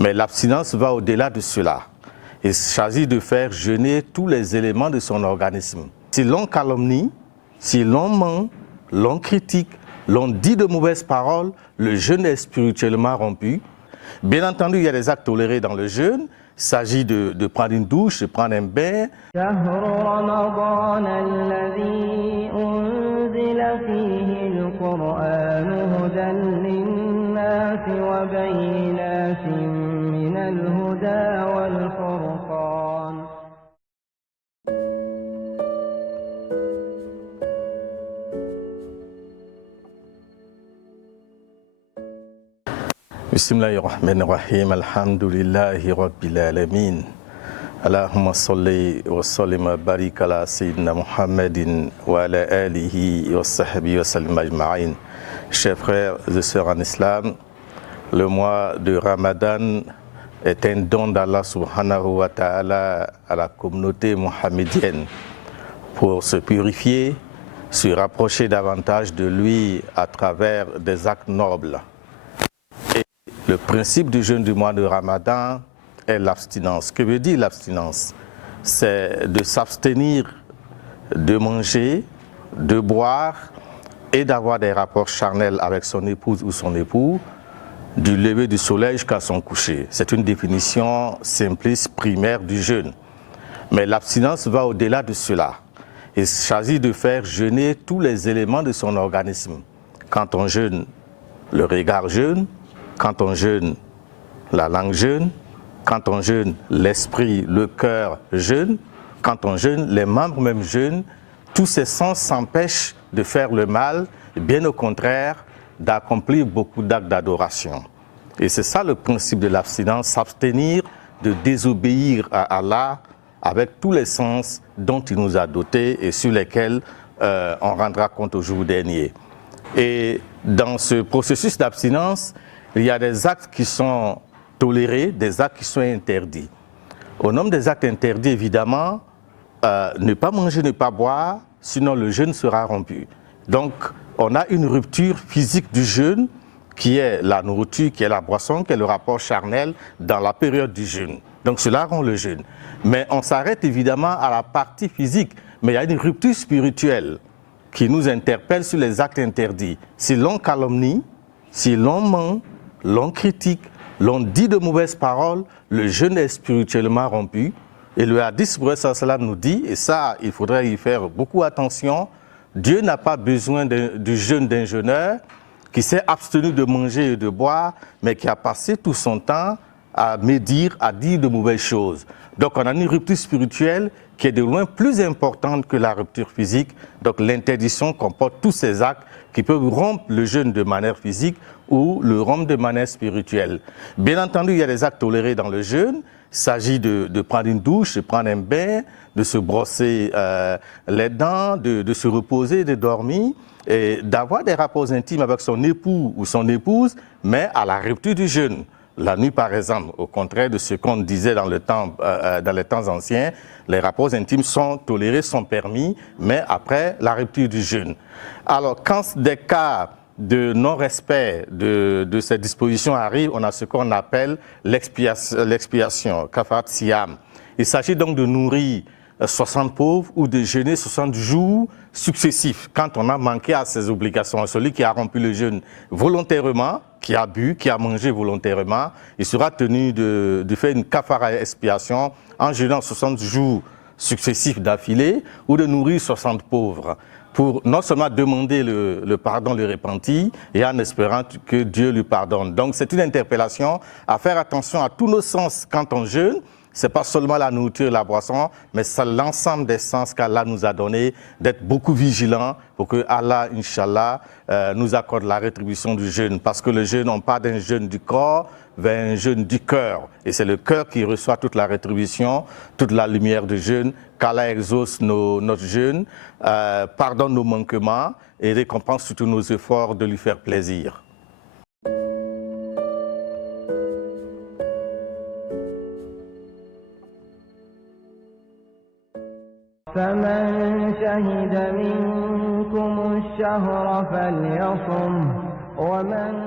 Mais l'abstinence va au-delà de cela. Il s'agit de faire jeûner tous les éléments de son organisme. Si l'on calomnie, si l'on ment, l'on critique, l'on dit de mauvaises paroles, le jeûne est spirituellement rompu. Bien entendu, il y a des actes tolérés dans le jeûne. Il s'agit de prendre une douche, de prendre un bain. Bismillahirrahmanirrahim. Alhamdulillahi Rabbil Alamin. Allahumma salli wa sallim wa barik ala Sayyidina Muhammadin wa ala alihi wa sahbihi wa sallim ajma'in. Chers frères et sœurs en islam, le mois de Ramadan est un don d'Allah subhanahu wa ta'ala à la communauté mohammedienne pour se purifier, se rapprocher davantage de lui à travers des actes nobles. Le principe du jeûne du mois de Ramadan est l'abstinence. Que veut dire l'abstinence? C'est de s'abstenir de manger, de boire et d'avoir des rapports charnels avec son épouse ou son époux du lever du soleil jusqu'à son coucher. C'est une définition simpliste primaire du jeûne. Mais l'abstinence va au-delà de cela. Il s'agit de faire jeûner tous les éléments de son organisme. Quand on jeûne, le regard jeûne. Quand on jeûne, la langue jeûne. Quand on jeûne, l'esprit, le cœur jeûne. Quand on jeûne, les membres même jeûnent. Tous ces sens s'empêchent de faire le mal, bien au contraire, d'accomplir beaucoup d'actes d'adoration. Et c'est ça le principe de l'abstinence, s'abstenir de désobéir à Allah avec tous les sens dont il nous a dotés et sur lesquels on rendra compte au jour dernier. Et dans ce processus d'abstinence, il y a des actes qui sont tolérés, des actes qui sont interdits. Au nombre des actes interdits, évidemment, ne pas manger, ne pas boire, sinon le jeûne sera rompu. Donc, on a une rupture physique du jeûne, qui est la nourriture, qui est la boisson, qui est le rapport charnel dans la période du jeûne. Donc, cela rend le jeûne. Mais on s'arrête évidemment à la partie physique, mais il y a une rupture spirituelle qui nous interpelle sur les actes interdits. Si l'on calomnie, si l'on ment, l'on critique, l'on dit de mauvaises paroles, le jeûne est spirituellement rompu. Et le hadith nous dit, et ça, il faudrait y faire beaucoup attention, Dieu n'a pas besoin du jeûne d'un jeûneur qui s'est abstenu de manger et de boire, mais qui a passé tout son temps à médire, à dire de mauvaises choses. Donc on a une rupture spirituelle qui est de loin plus importante que la rupture physique. Donc l'interdiction comporte tous ces actes qui peuvent rompre le jeûne de manière physique ou le rompre de manière spirituelle. Bien entendu, il y a des actes tolérés dans le jeûne. Il s'agit de prendre une douche, de prendre un bain, de se brosser les dents, de se reposer, de dormir, et d'avoir des rapports intimes avec son époux ou son épouse, mais à la rupture du jeûne. La nuit, par exemple, au contraire de ce qu'on disait dans les temps anciens, les rapports intimes sont tolérés, sont permis, mais après la rupture du jeûne. Alors, quand des cas de non-respect de ces dispositions arrivent, on a ce qu'on appelle l'expiation, kafarat siyam. Il s'agit donc de nourrir 60 pauvres ou de jeûner 60 jours successifs quand on a manqué à ses obligations. Celui qui a rompu le jeûne volontairement, qui a bu, qui a mangé volontairement, il sera tenu de faire une kafara expiation en jeûnant 60 jours successifs d'affilée ou de nourrir 60 pauvres pour non seulement demander le pardon, le repenti et en espérant que Dieu lui pardonne. Donc c'est une interpellation à faire attention à tous nos sens quand on jeûne. Ce n'est pas seulement la nourriture et la boisson, mais c'est l'ensemble des sens qu'Allah nous a donné, d'être beaucoup vigilants pour que Allah, Inch'Allah, nous accorde la rétribution du jeûne. Parce que le jeûne, on parle d'un jeûne du corps vers un jeûne du cœur. Et c'est le cœur qui reçoit toute la rétribution, toute la lumière du jeûne, qu'Allah exauce notre jeûne, pardonne nos manquements et récompense surtout nos efforts de lui faire plaisir. فمن شهد منكم الشهر فليصم ومن